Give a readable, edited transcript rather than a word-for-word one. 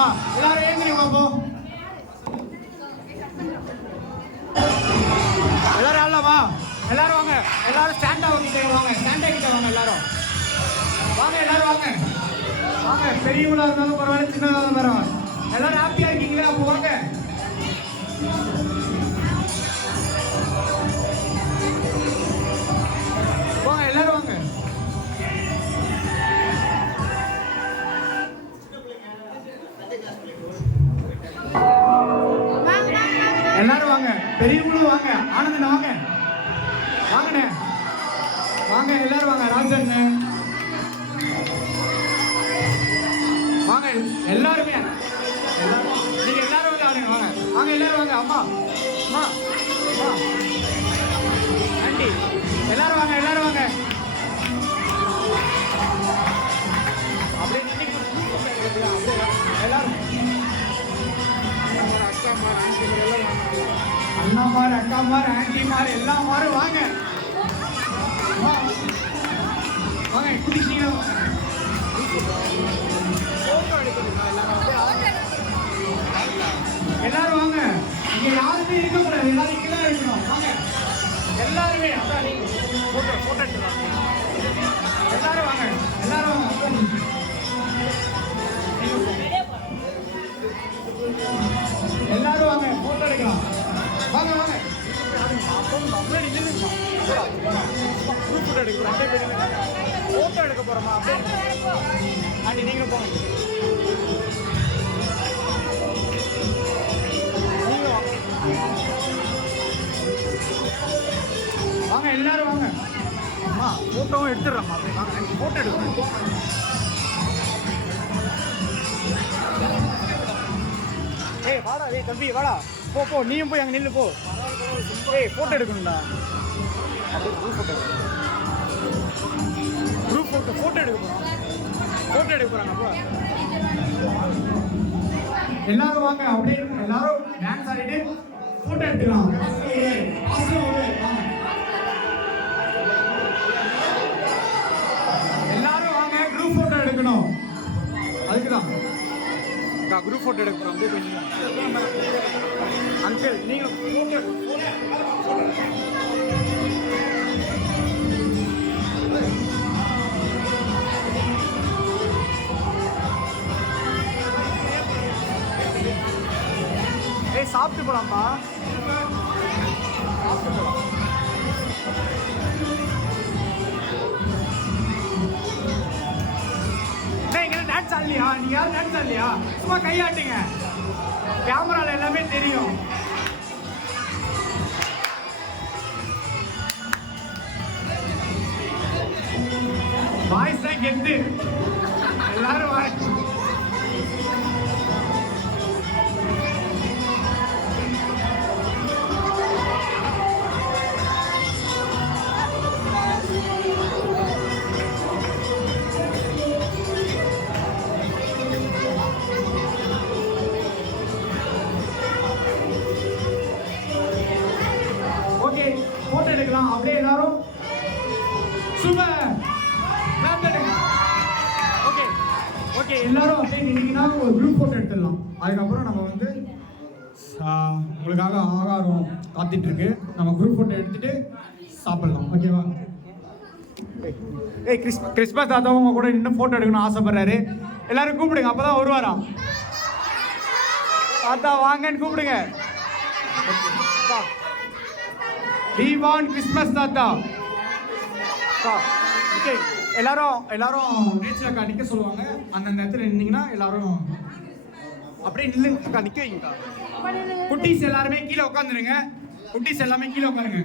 ஆடலாமா? எல்லாரும் ஏங்குறீங்க அப்போ. எல்லாரும் ஆடலாமா? எல்லாரும் வாங்க. எல்லாரும் ஸ்டாண்டா கிட்ட வாங்க. ஸ்டாண்டா கிட்ட வாங்க. எல்லாரும் வாங்க. எல்லாரும் வாங்க. வாங்க. பெரியவங்களா இருந்தாலும் பரவாயில்ல, சின்னதா இருந்தாலும் பரவாயில்ல. எல்லாரும் ஹாப்பியா இருக்கீங்களா? அப்போ வாங்க. வாங்க எல்லாரும் வாங்க. எல்லாரும் வாங்க. பெரியவங்களும் வாங்க. ஆனந்தன் வாங்க. வாங்கண்ணே வாங்க. எல்லாரும் வாங்க. ராஜன் வாங்க. எல்லாருமே நீங்க எல்லாரும் வந்து ஆடுங்க. வாங்க வாங்க. எல்லாரும் வாங்க. அம்மா அம்மா அம்மா ஆண்டி எல்லாரும் வாங்க. எல்லாரும் வாங்க. அப்படியே எல்லாரும் அண்ணாமார் அக்காமார் ஆண்டிமார் எல்லாம் மாறும் வாங்க. வாங்க குடிச்சீங்க. எல்லாரும் வாங்க. இங்க யாருமே இருக்கக்கூடாது. எல்லாரும் இங்கதான் இருக்கணும். வாங்க எல்லாருமே. எல்லாரும் வாங்க. எல்லாரும் வாங்க. எல்லாரும் வாங்க. போட்டோ எடுக்கலாம். வாங்க வாங்க. போட்டோ எடுக்க போறோமா? ஆண்டி நீங்களும் போங்க. வாங்க எல்லாரும் வாங்க. அம்மா போட்டோவும் எடுத்துடுறோம்மா. அப்படியே வாங்க. போட்டோ எடுக்கணும். ஏய் வாடா. ஏய் தம்பி வாடா. போ போ. நீயும் போய் அங்கே நில்லு போ. ஏய் போட்டோ எடுக்கணும்டா. அப்படியே குரூப் ஃபோட்டோ ஃபோட்டோ எடுக்க போகிறோம். ஃபோட்டோ எடுக்க போகிறாங்க. அப்போ எல்லாரும் வாங்க. அப்படியே எல்லாரும் டான்ஸ் ஆடிட்டு ஃபோட்டோ எடுத்துக்கலாம். எல்லாரும் வாங்க. குரூப் ஃபோட்டோ எடுக்கணும். அதுக்குதான் குரூப் ஃபோட்டோ எடுக்க போகிறோம். அப்படியே கொஞ்சம் அங்கிள் நீங்கள் ஏய் சாப்பிட்டு போலாம்ப்பா. சாப்பிட்டு போலாம். டான்ஸ் ஆடலையா? நீங்க யாரும் டான்ஸ் ஆடலையா? சும்மா கையாட்டுங்க. கேமரால எல்லாமே தெரியும். வாய்ஸ் தான் கெத்து. எல்லாரும் வாங்க. போட்டோ எடுக்கலாம். அப்படியே எல்லாரும் சூப்பர். Okay okay. எல்லாரும் அப்படியே நின்னீங்கன்னா ஒரு குரூப் போட்டோ எடுத்துடலாம். அதுக்கப்புறம் நம்ம வந்து உங்களுக்காக ஆகாரம் காத்துட்டு இருக்கு. நம்ம குரூப் போட்டோ எடுத்துட்டு சாப்பிடலாம். ஓகேவா? ஏய் கிறிஸ்மஸ் தாத்தாவும் உங்க கூட நின்று போட்டோ எடுக்கணும்னு ஆசைப்படுறாரு. எல்லாரும் கூப்பிடுங்க. அப்பதான் வருவாரா. தாத்தா வாங்கன்னு கூப்பிடுங்க. கிறிஸ்மஸ் தாத்தா. எல்லாரும் நேச்சர் நிக்க சொல்லுவாங்க. அந்தந்த இடத்துல நின்னீங்கன்னா எல்லாரும் அப்படியே நில்லுங்க. நிக்க வைங்க. குட்டீஸ் எல்லாருமே கீழே உட்காந்துருங்க. குட்டீஸ் எல்லாமே கீழே உட்காருங்க.